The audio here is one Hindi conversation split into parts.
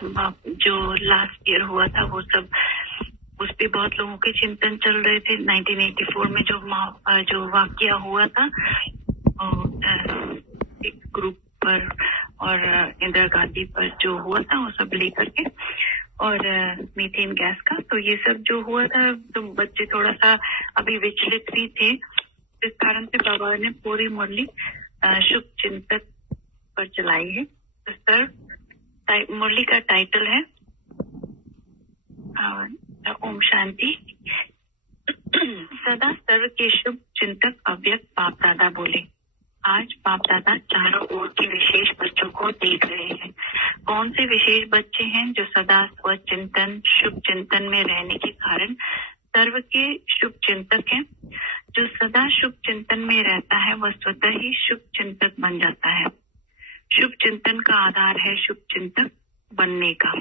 जो लास्ट ईयर हुआ था वो सब उस पे बहुत लोगों के चिंतन चल रहे थे। 1984 में जो वाकया हुआ था एक ग्रुप पर और इंदिरा गांधी पर जो हुआ था वो सब लेकर के और मीथेन गैस का, तो ये सब जो हुआ था तो बच्चे थोड़ा सा अभी विचलित भी थे। इस कारण से बाबा ने पूरी मुरली शुभ चिंतक पर चलाई है। तो सर मुरली का टाइटल है ओम शांति। सदा सर्व के शुभ चिंतक अव्यक्त बाप दादा बोले। आज बाप दादा चारों ओर के विशेष बच्चों को देख रहे हैं। कौन से विशेष बच्चे हैं जो सदा स्व चिंतन शुभ चिंतन में रहने के कारण सर्व के शुभ चिंतक हैं। जो सदा शुभ चिंतन में रहता है वह स्वतः ही शुभ चिंतक बन जाता है। शुभ चिंतन का आधार है शुभ चिंतक बनने का।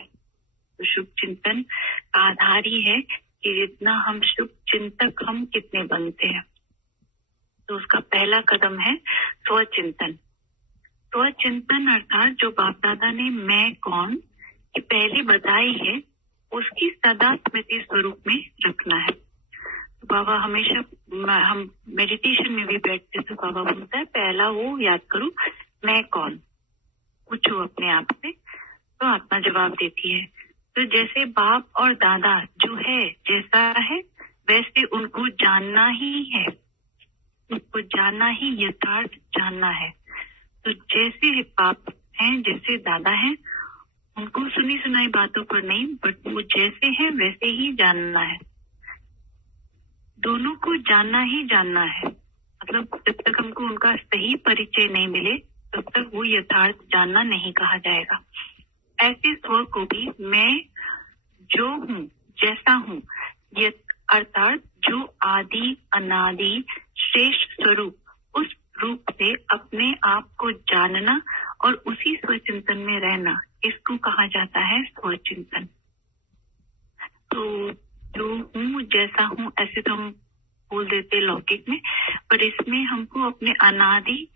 तो शुभ चिंतन का आधार ही है कि जितना हम शुभ चिंतक हम कितने बनते हैं। तो उसका पहला कदम है स्वचिंतन। स्वचिंतन अर्थात जो बाप दादा ने मैं कौन की पहले बताई है उसकी सदा स्मृति स्वरूप में रखना है। तो बाबा हमेशा हम मेडिटेशन में भी बैठते तो बाबा बोलता है पहला वो याद करो मैं कौन, पूछो अपने आप से। तो आत्मा जवाब देती है। तो जैसे बाप और दादा जो है जैसा है वैसे उनको जानना ही है, उनको जानना ही यथार्थ जानना है। तो जैसे बाप हैं जैसे दादा हैं उनको सुनी सुनाई बातों पर नहीं बट वो जैसे हैं वैसे ही जानना है। दोनों को जानना ही जानना है। मतलब जब तक हमको उनका सही परिचय नहीं मिले तब तक वो यथार्थ जानना नहीं कहा जाएगा। ऐसे स्व को भी मैं जो हूँ जैसा हूँ अर्थात जो आदि अनादि श्रेष्ठ स्वरूप उस रूप से अपने आप को जानना और उसी स्वचिंतन में रहना, इसको कहा जाता है स्वचिंतन। तो जो हूँ जैसा हूँ ऐसे तो हम बोल देते लौकिक में, पर इसमें हमको अपने अनादि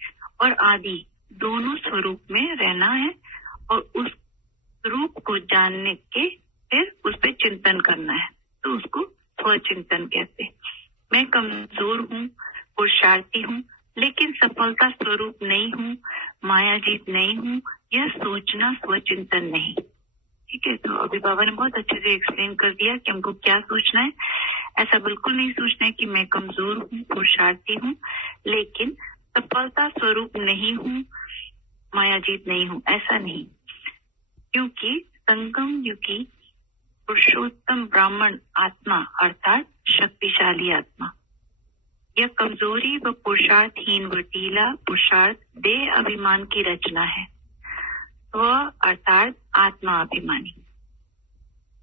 और आदि दोनों स्वरूप में रहना है और उस रूप को जानने के फिर उस पर चिंतन करना है। तो उसको स्वचिंतन कहते हैं। मैं कमजोर हूँ, पुरुषार्थी हूँ, लेकिन सफलता स्वरूप नहीं हूँ, मायाजीत नहीं हूँ, यह सोचना स्वचिंतन नहीं। ठीक है। तो अभी बाबा ने बहुत अच्छे से एक्सप्लेन कर दिया कि हमको क्या सोचना है। ऐसा बिल्कुल नहीं सोचना है कि मैं कमजोर हूँ, पुरुषार्थी हूँ, लेकिन सफलता स्वरूप नहीं हूँ, मायाजीत नहीं हूँ, ऐसा नहीं। क्योंकि संगम युगी पुरुषोत्तम ब्राह्मण आत्मा अर्थात शक्तिशाली आत्मा, यह कमजोरी व पुरुषार्थहीन व ढीला पुरुषार्थ देह अभिमान की रचना है। स्व अर्थात आत्मा अभिमानी।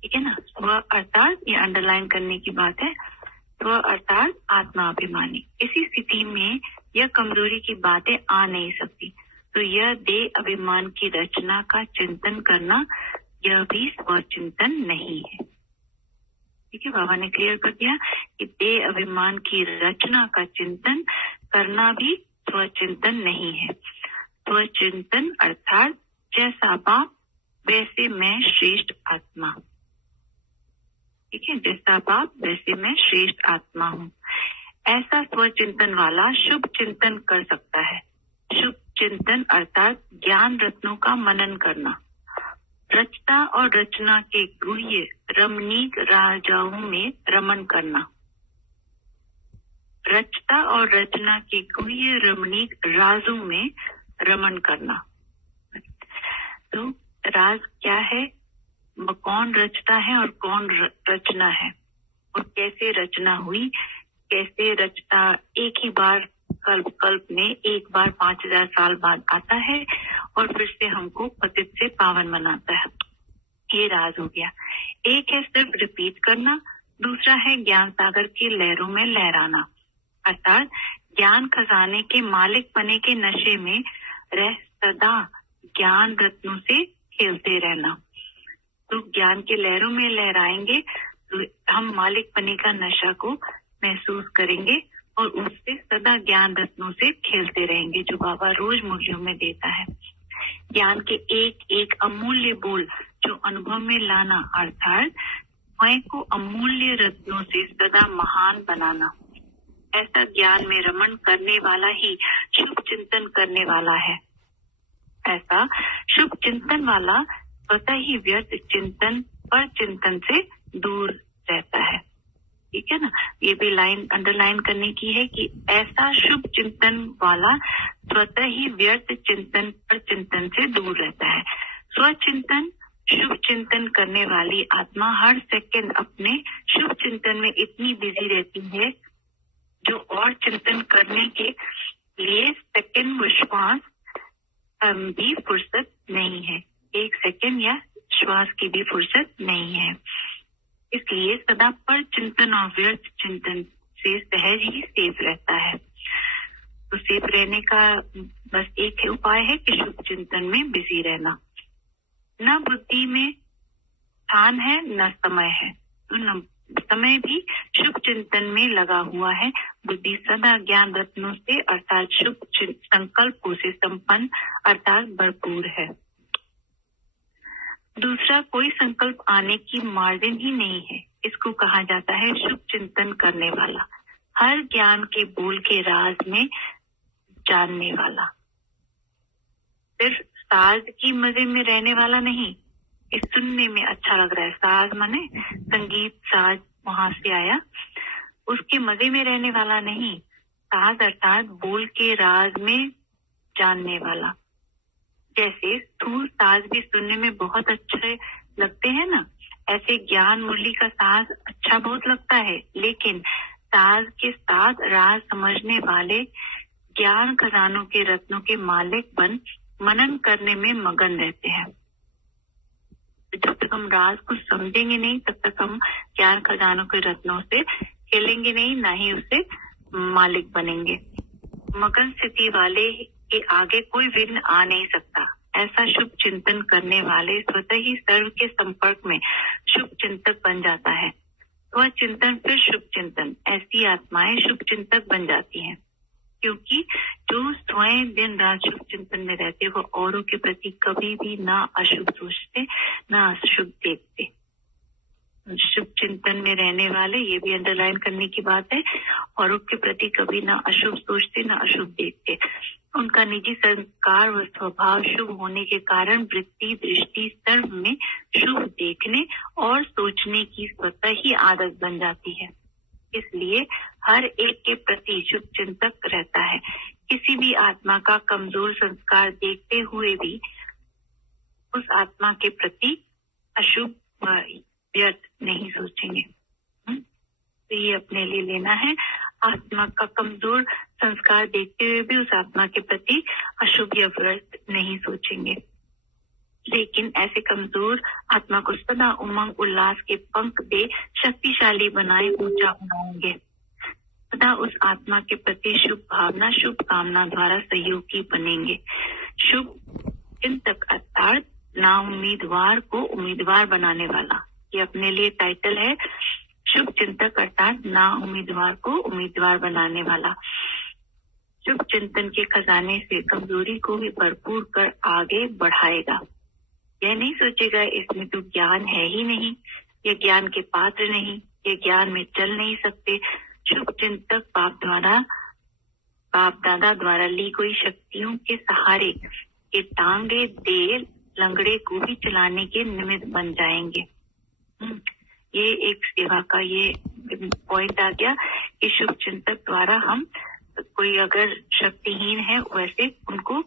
ठीक है ना। स्व अर्थात ये अंडरलाइन करने की बात है। स्व अर्थात आत्मा अभिमानी। इसी स्थिति में यह कमजोरी की बातें आ नहीं सकती। तो यह देह अभिमान की रचना का चिंतन करना यह भी स्वचिंतन नहीं है। ठीक है। बाबा ने क्लियर कर दिया कि देह अभिमान की रचना का चिंतन करना भी स्वचिंतन नहीं है। स्वचिंतन अर्थात जैसा बाप वैसे मैं श्रेष्ठ आत्मा। ठीक है। जैसा बाप वैसे मैं श्रेष्ठ आत्मा हूँ। ऐसा स्वचिंतन वाला शुभ चिंतन कर सकता है। शुभ चिंतन अर्थात ज्ञान रत्नों का मनन करना, रचता और रचना के गुह्य रमणीक राजाओं में रमन करना, रचता और रचना के गुह्य रमणीक राजों में रमन करना। तो राज क्या है, कौन रचता है और कौन रचना है, और कैसे रचना हुई, कैसे रचता एक ही बार कल्प में एक बार 5000 साल बाद आता है और फिर से हमको पतित से पावन बनाता है। ये राज हो गया। एक है सिर्फ रिपीट करना, दूसरा है ज्ञान सागर की लहरों में लहराना, अर्थात ज्ञान खजाने के मालिक बने के नशे में रह सदा ज्ञान रत्नों से खेलते रहना। तो ज्ञान के लहरों में लहराएंगे तो हम मालिक बने का नशा को महसूस करेंगे और उससे सदा ज्ञान रत्नों से खेलते रहेंगे, जो बाबा रोज मुरलियों में देता है। ज्ञान के एक एक अमूल्य बोल जो अनुभव में लाना अर्थात स्वयं को अमूल्य रत्नों से सदा महान बनाना। ऐसा ज्ञान में रमण करने वाला ही शुभ चिंतन करने वाला है। ऐसा शुभ चिंतन वाला स्वतः ही व्यर्थ चिंतन पर चिंतन से दूर रहता है। ठीक है ना, ये भी लाइन अंडरलाइन करने की है कि ऐसा शुभ चिंतन वाला स्वतः ही व्यर्थ चिंतन पर चिंतन से दूर रहता है। स्वचिंतन शुभ चिंतन करने वाली आत्मा हर सेकंड अपने शुभ चिंतन में इतनी बिजी रहती है जो और चिंतन करने के लिए सेकंड व श्वास भी फुर्सत नहीं है। एक सेकंड या श्वास की भी फुर्सत नहीं है। इसलिए सदा पर चिंतन और व्यर्थ चिंतन से सहज ही सेफ रहता है। तो सेफ रहने का बस एक ही उपाय है कि शुभ चिंतन में बिजी रहना। न बुद्धि में स्थान है न समय है, तो न समय भी शुभ चिंतन में लगा हुआ है। बुद्धि सदा ज्ञान रत्नों से अर्थात शुभ संकल्पों से संपन्न अर्थात भरपूर है। दूसरा कोई संकल्प आने की मार्जिन ही नहीं है। इसको कहा जाता है शुभ चिंतन करने वाला, हर ज्ञान के बोल के राज में जानने वाला। सिर्फ साज की मजे में रहने वाला नहीं, इस सुनने में अच्छा लग रहा है, साज माने संगीत, साज वहां से आया, उसके मजे में रहने वाला नहीं, साज अर्थात बोल के राज में जानने वाला। जैसे स्थूल साज भी सुनने में बहुत अच्छे लगते हैं ना, ऐसे ज्ञान मुरली का साज अच्छा बहुत लगता है, लेकिन साज के साथ राज समझने वाले ज्ञान खजानों के रत्नों के मालिक बन मनन करने में मगन रहते हैं। जब तक हम राज को समझेंगे नहीं तब तक हम ज्ञान खजानों के रत्नों से खेलेंगे नहीं, ना ही उसे मालिक बनेंगे। मगन स्थिति वाले के आगे कोई विघ्न आ नहीं सकता। ऐसा शुभ चिंतन करने वाले स्वतः ही सर्व के संपर्क में शुभ चिंतक बन जाता है। वह चिंतन फिर शुभ चिंतन, ऐसी आत्माएं शुभ चिंतक बन जाती हैं, क्योंकि जो स्वयं दिन रात शुभ चिंतन में रहते वो औरों के प्रति कभी भी ना अशुभ सोचते ना अशुभ देखते। शुभ चिंतन में रहने वाले, ये भी अंडरलाइन करने की बात है, औरों के प्रति कभी ना अशुभ सोचते ना अशुभ देखते। उनका निजी संस्कार व स्वभाव शुभ होने के कारण वृत्ति दृष्टि सर्व में शुभ देखने और सोचने की स्वतः ही आदत बन जाती है। इसलिए हर एक के प्रति शुभ चिंतक रहता है। किसी भी आत्मा का कमजोर संस्कार देखते हुए भी उस आत्मा के प्रति अशुभ व्यर्थ नहीं सोचेंगे। तो ये अपने लिए लेना है। आत्मा का कमजोर संस्कार देखते हुए भी उस आत्मा के प्रति अशुभ या व्यर्थ नहीं सोचेंगे, लेकिन ऐसे कमजोर आत्मा को सदा उमंग उल्लास के पंख दे शक्तिशाली बनाए ऊंचा उड़ाएंगे। सदा उस आत्मा के प्रति शुभ भावना शुभ कामना द्वारा सहयोगी बनेंगे। शुभ चिंतक अर्थात ना उम्मीदवार को उम्मीदवार बनाने वाला, ये अपने लिए टाइटल है। शुभ चिंतक अर्थात ना उम्मीदवार को उम्मीदवार बनाने वाला शुभ चिंतन के खजाने से कमजोरी को भी भरपूर कर आगे बढ़ाएगा। यह नहीं सोचेगा इसमें तो ज्ञान है ही नहीं, ये ज्ञान के पात्र नहीं, ये ज्ञान में चल नहीं सकते। शुभ चिंतक बाप दादा द्वारा ली गई शक्तियों के सहारे ये टांगे दे लंगड़े को भी चलाने के निमित्त बन जाएंगे। ये एक सेवा का ये पॉइंट आ गया कि शुभ चिंतक द्वारा हम कोई अगर शक्तिहीन है वैसे उनको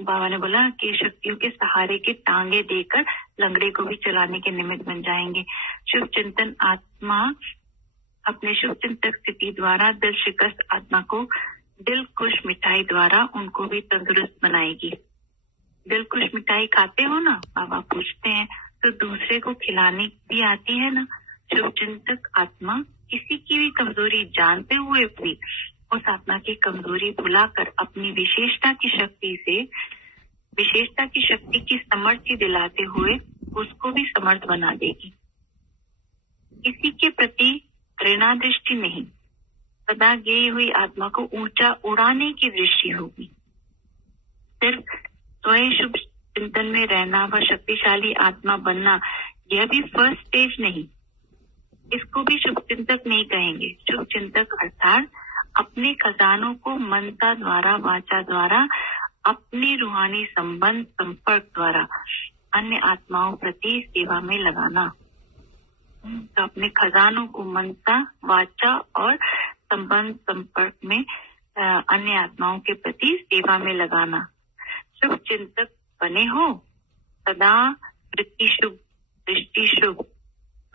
बाबा ने बोला कि शक्तियों के सहारे के टांगे देकर लंगड़े को भी चलाने के निमित्त बन जाएंगे। शुभ चिंतन आत्मा अपने शुभ चिंतक स्थिति द्वारा दिल शिकस्त आत्मा को दिल खुश मिठाई द्वारा उनको भी तंदुरुस्त बनाएगी। दिल खुश मिठाई खाते हो ना, बाबा पूछते हैं, तो दूसरे को खिलाने भी आती है ना। शुभ चिंतक आत्मा किसी की भी कमजोरी जानते हुए भी उस आत्मा की कमजोरी भुलाकर अपनी विशेषता की शक्ति की समर्थी दिलाते हुए उसको भी समर्थ बना देगी। किसी के प्रति घृणा दृष्टि नहीं, सदा गई हुई आत्मा को ऊंचा उड़ाने की दृष्टि होगी। सिर्फ स्वयं शुभ चिंतन में रहना व शक्तिशाली आत्मा बनना, यह भी फर्स्ट स्टेज नहीं, इसको भी शुभ चिंतक नहीं कहेंगे। शुभ चिंतक अर्थात अपने खजानों को मनसा द्वारा, वाचा द्वारा, अपने रूहानी संबंध संपर्क द्वारा अन्य आत्माओं प्रति सेवा में लगाना। तो अपने खजानों को मनसा, वाचा और संबंध संपर्क में अन्य आत्माओं के प्रति सेवा में लगाना। शुभ चिंतक बने हो, सदा वृत्ति शुभ, दृष्टि शुभ,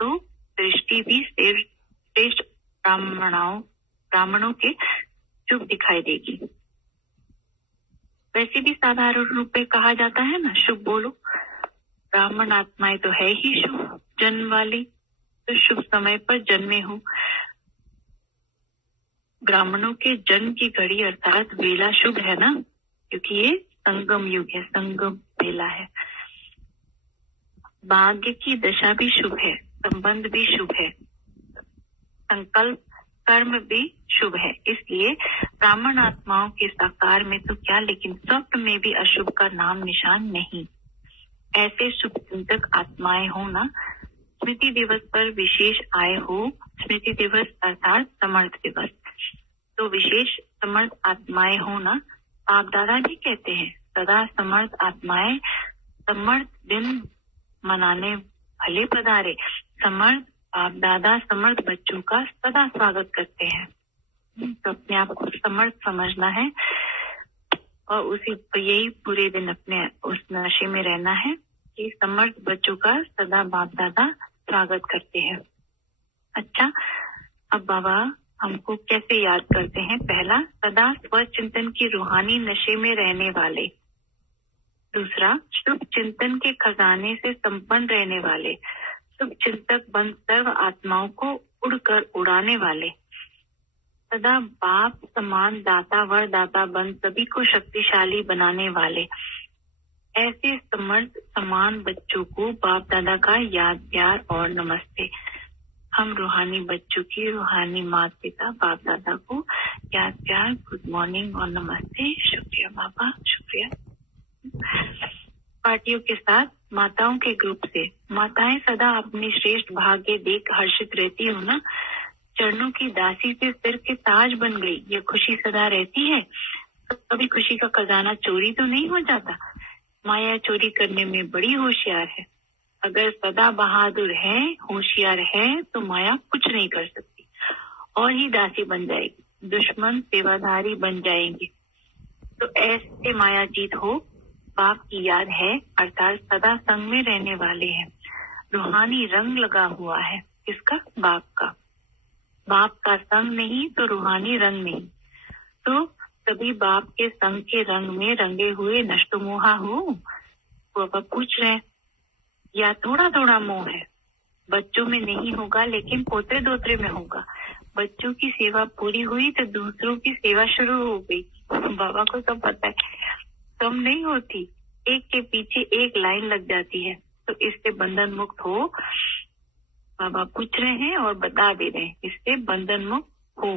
तो दृष्टि भी श्रेष्ठ ब्राह्मणों के शुभ दिखाई देगी। वैसे भी साधारण रूप में कहा जाता है ना, शुभ बोलो। ब्राह्मण आत्माएं तो है ही शुभ जन्म वाली, तो शुभ समय पर जन्मे हो। ब्राह्मणों के जन्म की घड़ी अर्थात वेला शुभ है ना, क्योंकि ये संगम युग है, संगम वेला है। भाग्य की दशा भी शुभ है, संबंध भी शुभ है, संकल्प कर्म भी शुभ है। इसलिए ब्राह्मण आत्माओं के साकार में तो क्या, लेकिन स्वप्न में भी अशुभ का नाम निशान नहीं। ऐसे शुभ चिंतक आत्माएं हो ना, स्मृति दिवस पर विशेष आए हो। स्मृति दिवस अर्थात समर्थ दिवस, तो विशेष समर्थ आत्माएं हो ना, आप दादा भी कहते हैं सदा समर्थ आत्माएं समर्थ दिन मनाने भले पधारे। समर्थ आप दादा समर्थ बच्चों का सदा स्वागत करते हैं। तो अपने आप को समर्थ समझना है और उसी यही पूरे दिन अपने उस नशे में रहना है कि समर्थ बच्चों का सदा बाप दादा स्वागत करते हैं। अच्छा, अब बाबा हमको कैसे याद करते हैं? पहला, सदा स्वचिंतन की रूहानी नशे में रहने वाले। दूसरा, शुभ चिंतन के खजाने से संपन्न रहने वाले। शुभ चिंतक बन सर्व आत्माओं को उड़कर उड़ाने वाले। सदा बाप समान दाता वरदाता बन सभी को शक्तिशाली बनाने वाले। ऐसे समर्थ समान बच्चों को बाप दादा का याद प्यार और नमस्ते। हम रूहानी बच्चों की रूहानी माता पिता बाप दादा को याद प्यार, गुड मॉर्निंग और नमस्ते। शुक्रिया बाबा, शुक्रिया। पार्टियों के साथ माताओं के ग्रुप से, माताएं सदा अपने श्रेष्ठ भाग्य देख हर्षित रहती हो ना। चरणों की दासी से सिर के ताज बन गई, यह खुशी सदा रहती है। कभी खुशी का खजाना चोरी तो नहीं हो जाता। माया चोरी करने में बड़ी होशियार है। अगर सदा बहादुर है, होशियार है, तो माया कुछ नहीं कर सकती और ही दासी बन जाएगी, दुश्मन सेवाधारी बन जाएंगे। तो ऐसे माया जीत हो, बाप की याद है अर्थात सदा संग में रहने वाले हैं। रूहानी रंग लगा हुआ है, किसका? बाप का। बाप का संग नहीं तो रूहानी रंग नहीं। तो कभी बाप के संग के रंग में रंगे हुए नष्टमोहा हो? वो अब पूछ रहे हैं, या थोड़ा थोड़ा मोह है? बच्चों में नहीं होगा लेकिन पोते दोतरे में होगा। बच्चों की सेवा पूरी हुई तो दूसरों की सेवा शुरू हो गई। बाबा को सब पता है, कम नहीं होती, एक के पीछे एक लाइन लग जाती है। तो इससे बंधन मुक्त हो, बाबा पूछ रहे हैं और बता दे रहे हैं, इससे बंधन मुक्त हो।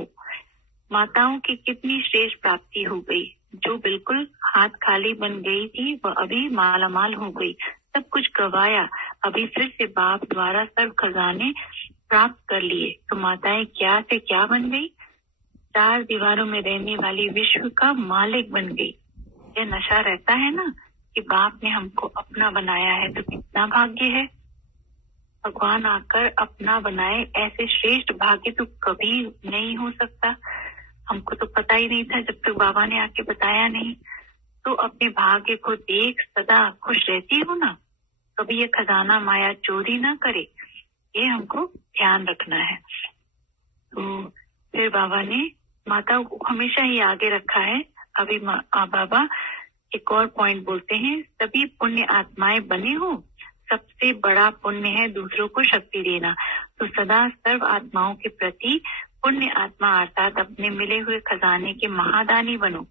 माताओं की कितनी श्रेष्ठ प्राप्ति हो गई। जो बिल्कुल हाथ खाली बन गई थी वह अभी मालामाल हो गई। सब कुछ गवाया, अभी फिर से बाप द्वारा सर्व खजाने प्राप्त कर लिए। तो माताएं क्या से क्या बन गई? 4 दीवारों में रहने वाली विश्व का मालिक बन गई। यह नशा रहता है ना कि बाप ने हमको अपना बनाया है, तो कितना भाग्य है। भगवान आकर अपना बनाए, ऐसे श्रेष्ठ भाग्य तो कभी नहीं हो सकता। हमको तो पता ही नहीं था जब तक बाबा ने आके बताया नहीं। तो अपने भाग्य को देख सदा खुश रहती हो ना, कभी ये खजाना माया चोरी ना करे, ये हमको ध्यान रखना है। तो फिर बाबा ने माता को हमेशा ही आगे रखा है। अभी बाबा एक और पॉइंट बोलते हैं, सभी पुण्य आत्माएं बने हो, सबसे बड़ा पुण्य है दूसरों को शक्ति देना। तो सदा सर्व आत्माओं के प्रति पुण्य आत्मा अर्थात अपने मिले हुए खजाने के महादानी बनो।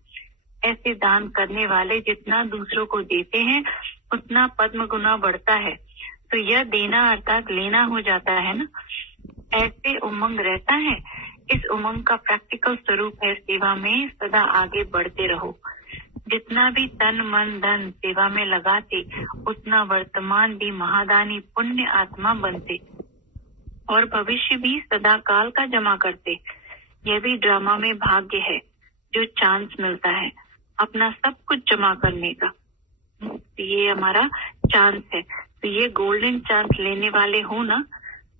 ऐसे दान करने वाले जितना दूसरों को देते हैं उतना पद्म गुना बढ़ता है। तो यह देना अर्थात लेना हो जाता है ना। ऐसे उमंग रहता है। इस उमंग का प्रैक्टिकल स्वरूप है सेवा में सदा आगे बढ़ते रहो। जितना भी तन मन धन सेवा में लगाते उतना वर्तमान भी महादानी पुण्य आत्मा बनते और भविष्य भी सदा काल का जमा करते। यह भी ड्रामा में भाग्य है जो चांस मिलता है अपना सब कुछ जमा करने का। तो ये हमारा चांस है। तो ये गोल्डन चांस लेने वाले हो ना,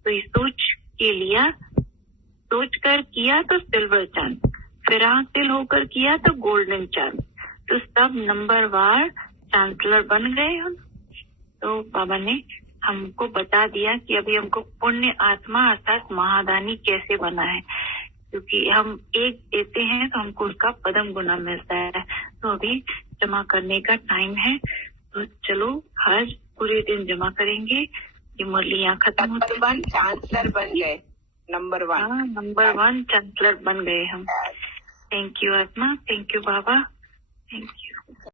तो ये सोच कर किया तो सिल्वर चांस, फिर हासिल होकर किया तो गोल्डन चांस। तो सब नंबर वार चांसलर बन गए हम। तो बाबा ने हमको बता दिया कि अभी हमको पुण्य आत्मा अर्थात महादानी कैसे बना है, क्योंकि हम एक देते हैं तो हमको उसका पदम गुना मिलता है। तो अभी जमा करने का टाइम है, तो चलो आज पूरे दिन जमा करेंगे। ये मुरलियाँ खत्म होती हैं। चांसलर बन गए, नंबर 1। हाँ, नंबर 1 चांसलर बन गए हम। थैंक यू आत्मा, thank you Baba, thank you.